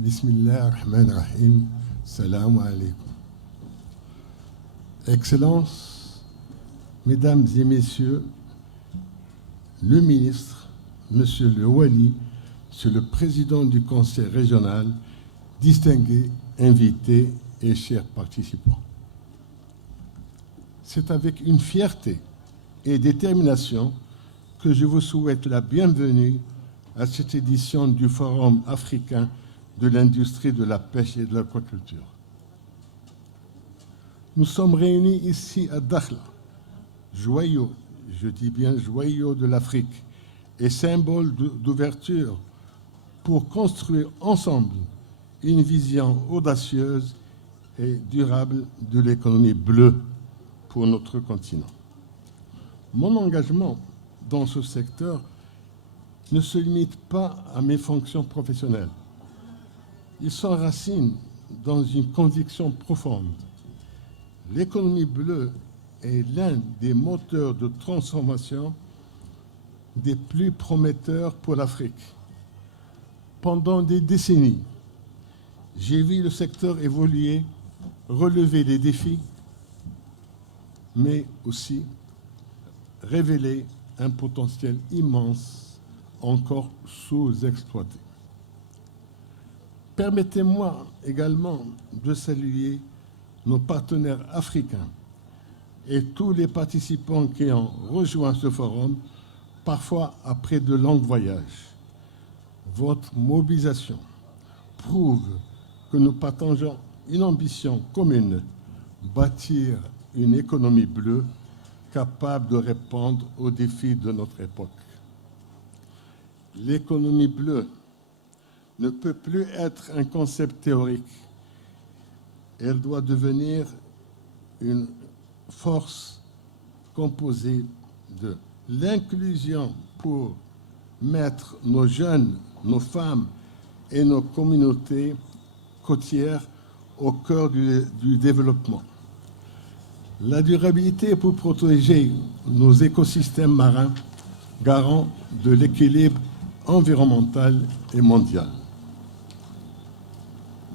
Bismillah ar-Rahman ar-Rahim. Salam alaikum. Excellences, Mesdames et Messieurs, le ministre, Monsieur le Wali, Monsieur le Président du Conseil régional, distingués, invités et chers participants. C'est avec une fierté et détermination que je vous souhaite la bienvenue à cette édition du Forum africain de l'industrie de la pêche et de l'aquaculture. Nous sommes réunis ici à Dakhla, joyau, je dis bien joyau de l'Afrique, et symbole d'ouverture pour construire ensemble une vision audacieuse et durable de l'économie bleue pour notre continent. Mon engagement dans ce secteur ne se limite pas à mes fonctions professionnelles. Il s'enracine dans une conviction profonde. L'économie bleue est l'un des moteurs de transformation des plus prometteurs pour l'Afrique. Pendant des décennies, j'ai vu le secteur évoluer, relever les défis, mais aussi révéler un potentiel immense encore sous-exploité. Permettez-moi également de saluer nos partenaires africains et tous les participants qui ont rejoint ce forum, parfois après de longs voyages. Votre mobilisation prouve que nous partageons une ambition commune, bâtir une économie bleue capable de répondre aux défis de notre époque. L'économie bleue ne peut plus être un concept théorique. Elle doit devenir une force composée de l'inclusion pour mettre nos jeunes, nos femmes et nos communautés côtières au cœur du développement. La durabilité pour protéger nos écosystèmes marins, garants de l'équilibre environnemental et mondial.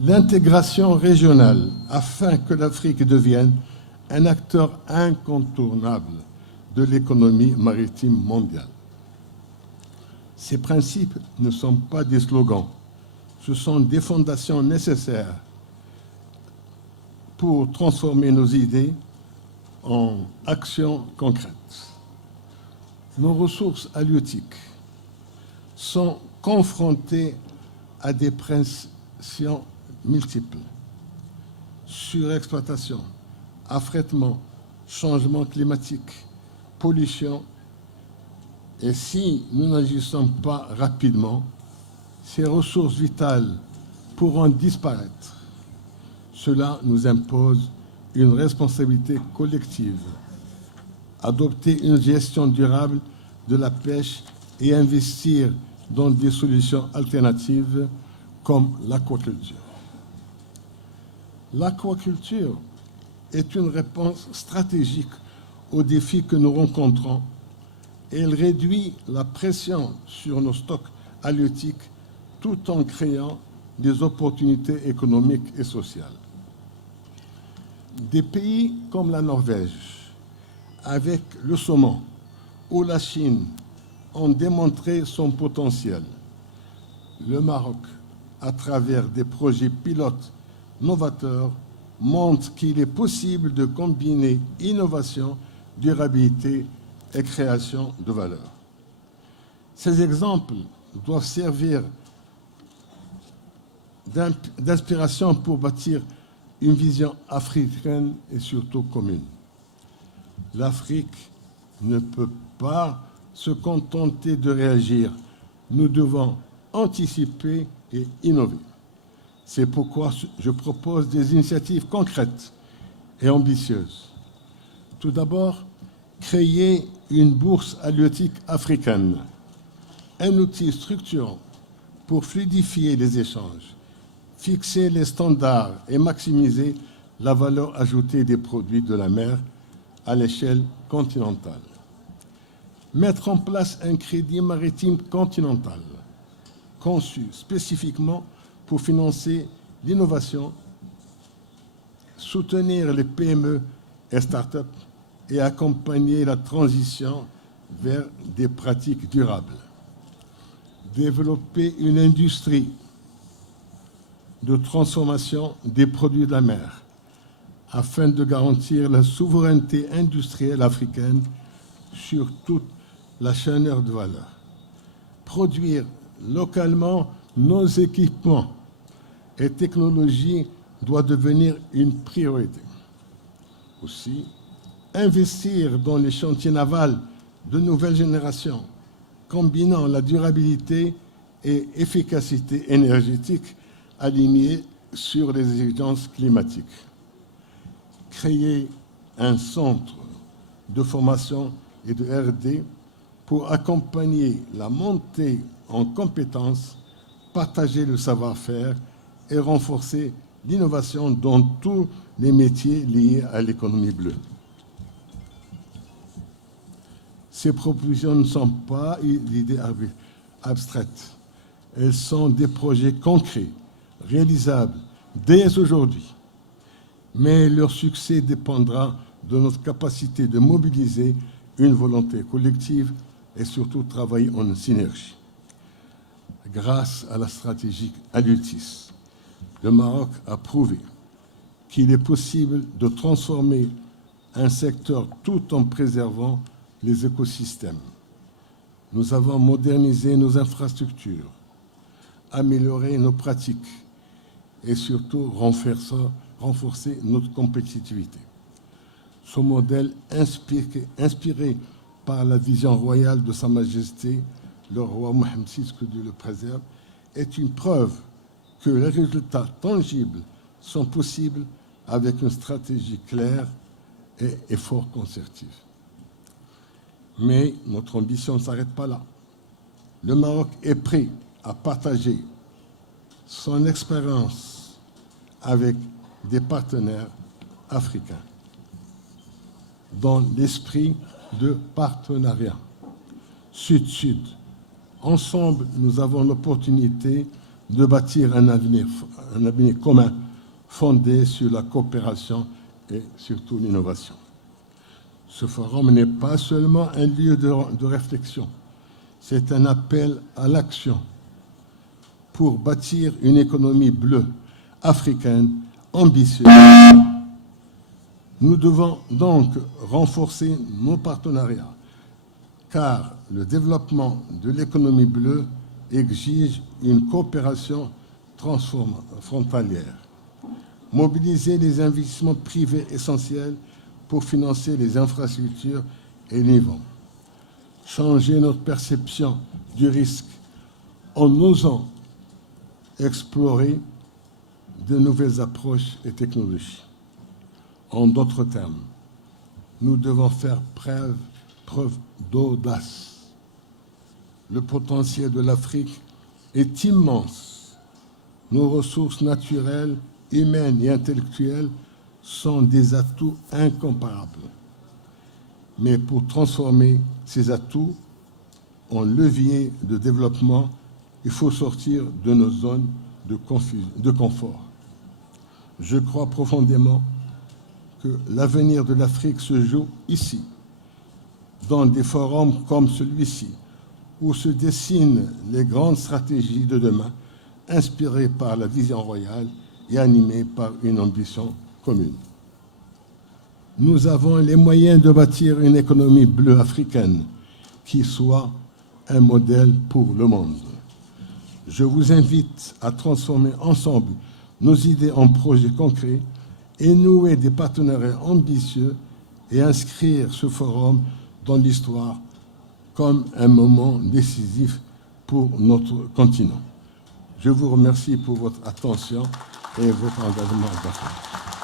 L'intégration régionale afin que l'Afrique devienne un acteur incontournable de l'économie maritime mondiale. Ces principes ne sont pas des slogans, ce sont des fondations nécessaires pour transformer nos idées en actions concrètes. Nos ressources halieutiques sont confrontées à des pressions multiples. Surexploitation, affrètement, changement climatique, pollution. Et si nous n'agissons pas rapidement, ces ressources vitales pourront disparaître. Cela nous impose une responsabilité collective. Adopter une gestion durable de la pêche et investir dans des solutions alternatives comme l'aquaculture. L'aquaculture est une réponse stratégique aux défis que nous rencontrons. Elle réduit la pression sur nos stocks halieutiques tout en créant des opportunités économiques et sociales. Des pays comme la Norvège, avec le saumon, ou la Chine, ont démontré son potentiel. Le Maroc, à travers des projets pilotes novateurs, montre qu'il est possible de combiner innovation, durabilité et création de valeur. Ces exemples doivent servir d'inspiration pour bâtir une vision africaine et surtout commune. L'Afrique ne peut pas se contenter de réagir. Nous devons anticiper et innover. C'est pourquoi je propose des initiatives concrètes et ambitieuses. Tout d'abord, créer une bourse halieutique africaine, un outil structurant pour fluidifier les échanges, fixer les standards et maximiser la valeur ajoutée des produits de la mer à l'échelle continentale. Mettre en place un crédit maritime continental, conçu spécifiquement pour financer l'innovation, soutenir les PME et start-up et accompagner la transition vers des pratiques durables. Développer une industrie de transformation des produits de la mer afin de garantir la souveraineté industrielle africaine sur toute la chaîne de valeur. Produire localement nos équipements et technologies doit devenir une priorité. Aussi, investir dans les chantiers navals de nouvelle génération, combinant la durabilité et efficacité énergétique alignée sur les exigences climatiques. Créer un centre de formation et de R&D pour accompagner la montée en compétences, partager le savoir-faire et renforcer l'innovation dans tous les métiers liés à l'économie bleue. Ces propositions ne sont pas d'idées abstraites. Elles sont des projets concrets, réalisables dès aujourd'hui. Mais leur succès dépendra de notre capacité de mobiliser une volonté collective et surtout travailler en synergie. Grâce à la stratégie Alultis, le Maroc a prouvé qu'il est possible de transformer un secteur tout en préservant les écosystèmes. Nous avons modernisé nos infrastructures, amélioré nos pratiques et surtout renforcer notre compétitivité. Ce modèle inspiré par la vision royale de Sa Majesté, le roi Mohammed VI, que Dieu le préserve, est une preuve que les résultats tangibles sont possibles avec une stratégie claire et effort concertif. Mais notre ambition ne s'arrête pas là. Le Maroc est prêt à partager son expérience avec des partenaires africains dans l'esprit de partenariat Sud-Sud. Ensemble, nous avons l'opportunité de bâtir un avenir commun fondé sur la coopération et surtout l'innovation. Ce forum n'est pas seulement un lieu de réflexion, c'est un appel à l'action pour bâtir une économie bleue africaine ambitieuse. Nous devons donc renforcer nos partenariats, car le développement de l'économie bleue exige une coopération transfrontalière. Mobiliser les investissements privés essentiels pour financer les infrastructures et l'innovation. Changer notre perception du risque en osant explorer de nouvelles approches et technologies. En d'autres termes, nous devons faire preuve d'audace. Le potentiel de l'Afrique est immense. Nos ressources naturelles, humaines et intellectuelles sont des atouts incomparables. Mais pour transformer ces atouts en levier de développement, il faut sortir de nos zones de confort. Je crois profondément que l'avenir de l'Afrique se joue ici, dans des forums comme celui-ci, où se dessinent les grandes stratégies de demain, inspirées par la vision royale et animées par une ambition commune. Nous avons les moyens de bâtir une économie bleue africaine qui soit un modèle pour le monde. Je vous invite à transformer ensemble nos idées en projets concrets et nouer des partenariats ambitieux et inscrire ce forum dans l'histoire comme un moment décisif pour notre continent. Je vous remercie pour votre attention et votre engagement d'affaires.